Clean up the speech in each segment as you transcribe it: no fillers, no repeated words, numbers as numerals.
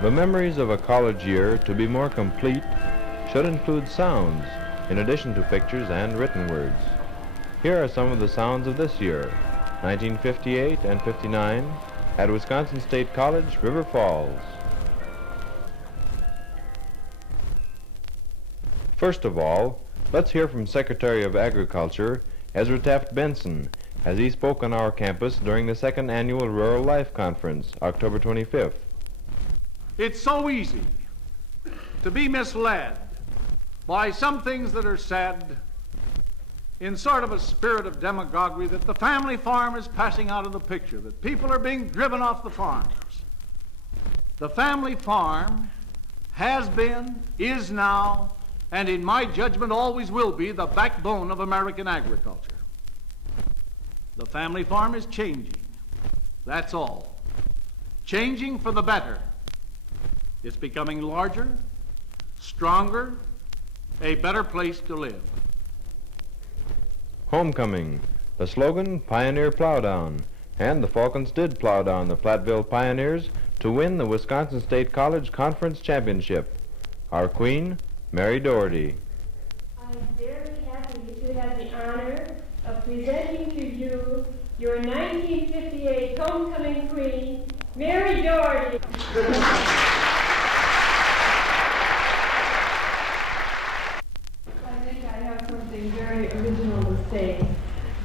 The memories of a college year, to be more complete, should include sounds, in addition to pictures and written words. Here are some of the sounds of this year, 1958 and 59, at Wisconsin State College, River Falls. First of all, let's hear from Secretary of Agriculture, Ezra Taft Benson, as he spoke on our campus during the second annual Rural Life Conference, October 25th. It's so easy to be misled by some things that are said in sort of a spirit of demagoguery that the family farm is passing out of the picture, that people are being driven off the farms. The family farm has been, is now, and in my judgment always will be the backbone of American agriculture. The family farm is changing. That's all. Changing for the better. It's becoming larger, stronger, a better place to live. Homecoming, the slogan, Pioneer Plowdown, and the Falcons did plow down the Platteville Pioneers to win the Wisconsin State College Conference Championship. Our queen, Mary Doherty. I'm very happy to have the honor of presenting to you your 1958 homecoming queen, Mary Doherty. I have something very original to say.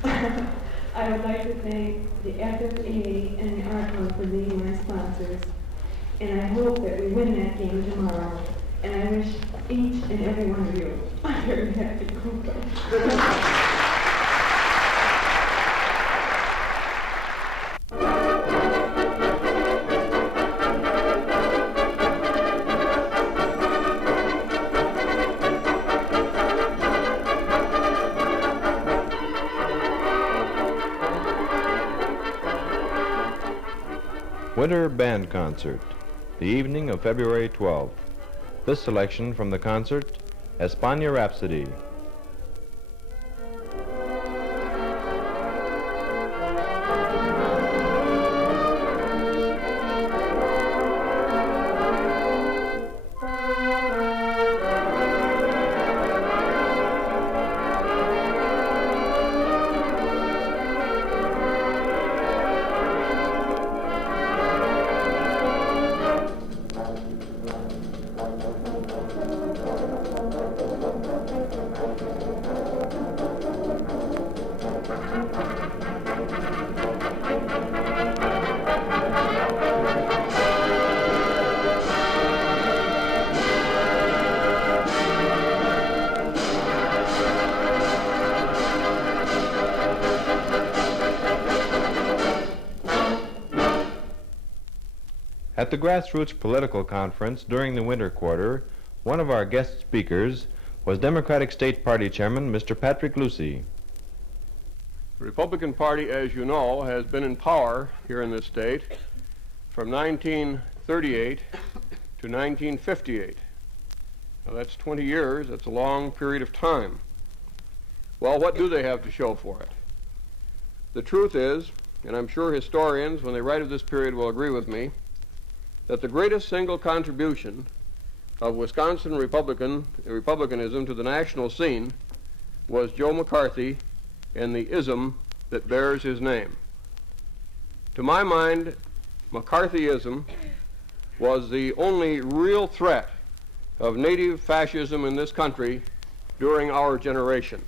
I would like to thank the FFA and the Art Club for being my sponsors. And I hope that we win that game tomorrow. And I wish each and every one of you a very happy homecoming. Winter Band Concert, the evening of February 12th. This selection from the concert, España Rhapsody. At the Grassroots Political Conference during the winter quarter, one of our guest speakers was Democratic State Party Chairman Mr. Patrick Lucy. The Republican Party, as you know, has been in power here in this state from 1938 to 1958. Now that's 20 years. That's a long period of time. Well, what do they have to show for it? The truth is, and I'm sure historians, when they write of this period, will agree with me, that the greatest single contribution of Wisconsin Republicanism to the national scene was Joe McCarthy and the ism that bears his name. To my mind, McCarthyism was the only real threat of native fascism in this country during our generation.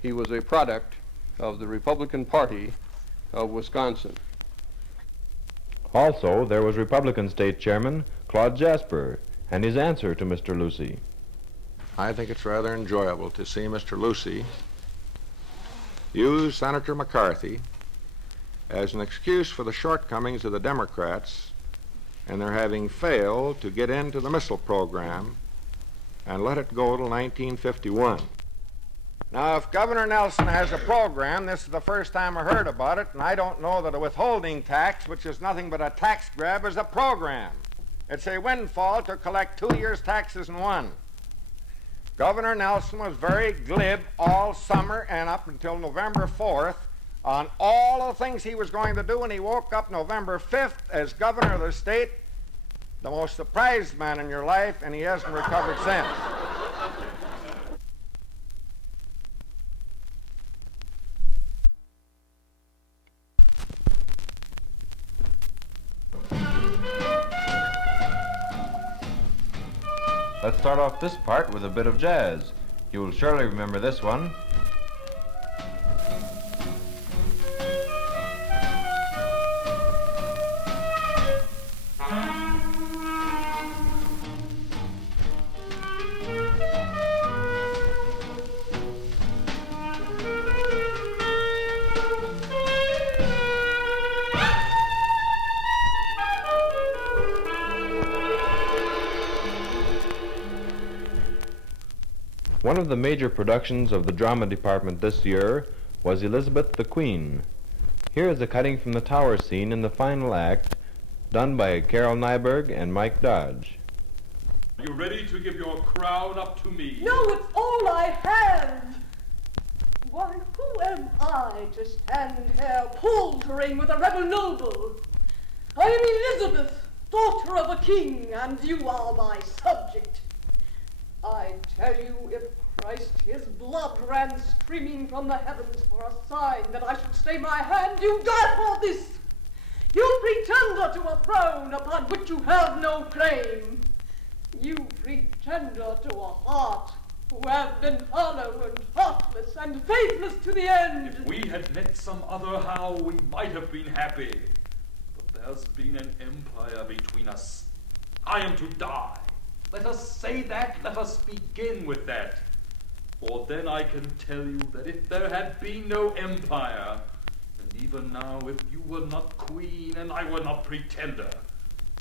He was a product of the Republican Party of Wisconsin. Also, there was Republican State Chairman Claude Jasper and his answer to Mr. Lucy. I think it's rather enjoyable to see Mr. Lucy use Senator McCarthy as an excuse for the shortcomings of the Democrats and their having failed to get into the missile program and let it go till 1951. Now, if Governor Nelson has a program, this is the first time I heard about it, and I don't know that a withholding tax, which is nothing but a tax grab, is a program. It's a windfall to collect 2 years' taxes in one. Governor Nelson was very glib all summer and up until November 4th on all the things he was going to do, and he woke up November 5th as governor of the state the most surprised man in your life, and he hasn't recovered since. Let's start off this part with a bit of jazz. You will surely remember this one. One of the major productions of the drama department this year was Elizabeth the Queen. Here is a cutting from the tower scene in the final act, done by Carol Nyberg and Mike Dodge. Are you ready to give your crown up to me? No, it's all I have. Why, who am I to stand here paltering with a rebel noble? I am Elizabeth, daughter of a king, and you are my subject. I tell you, if Christ his blood ran streaming from the heavens for a sign that I should stay my hand, you die for this. You pretender to a throne upon which you have no claim. You pretender to a heart who have been hollow and heartless and faithless to the end. If we had met some other how, we might have been happy. But there's been an empire between us. I am to die. Let us say that, let us begin with that. For then I can tell you that if there had been no empire, and even now if you were not queen and I were not pretender,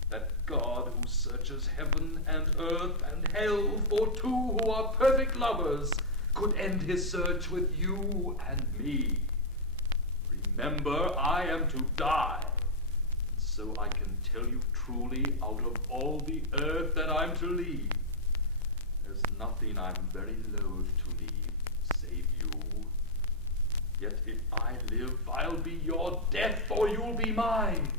that God who searches heaven and earth and hell for two who are perfect lovers could end his search with you and me. Remember, I am to die. So I can tell you truly, out of all the earth that I'm to leave, there's nothing I'm very loath to leave, save you. Yet if I live, I'll be your death, for you'll be mine.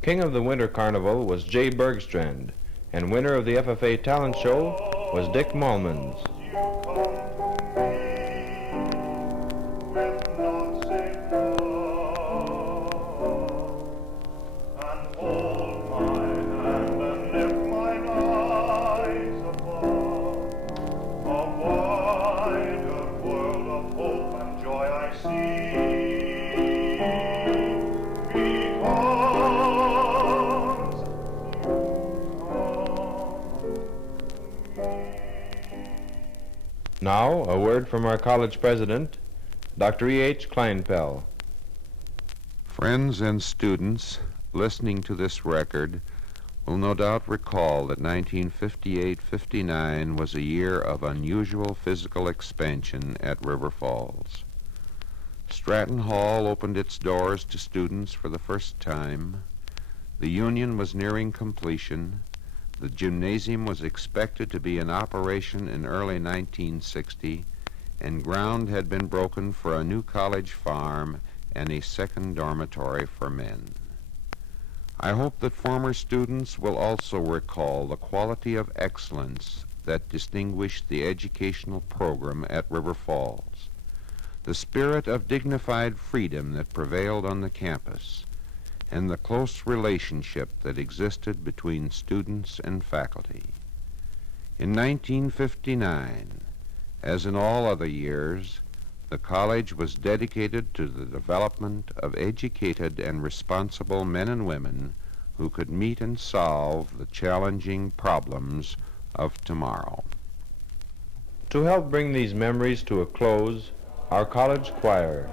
King of the Winter Carnival was Jay Bergstrand, and winner of the FFA Talent Show was Dick Malmans. Now, a word from our college president, Dr. E.H. Kleinpell. Friends and students listening to this record will no doubt recall that 1958-59 was a year of unusual physical expansion at River Falls. Stratton Hall opened its doors to students for the first time. The Union was nearing completion. The gymnasium was expected to be in operation in early 1960, and ground had been broken for a new college farm and a second dormitory for men. I hope that former students will also recall the quality of excellence that distinguished the educational program at River Falls, the spirit of dignified freedom that prevailed on the campus, and the close relationship that existed between students and faculty. In 1959, as in all other years, the college was dedicated to the development of educated and responsible men and women who could meet and solve the challenging problems of tomorrow. To help bring these memories to a close, our college choir,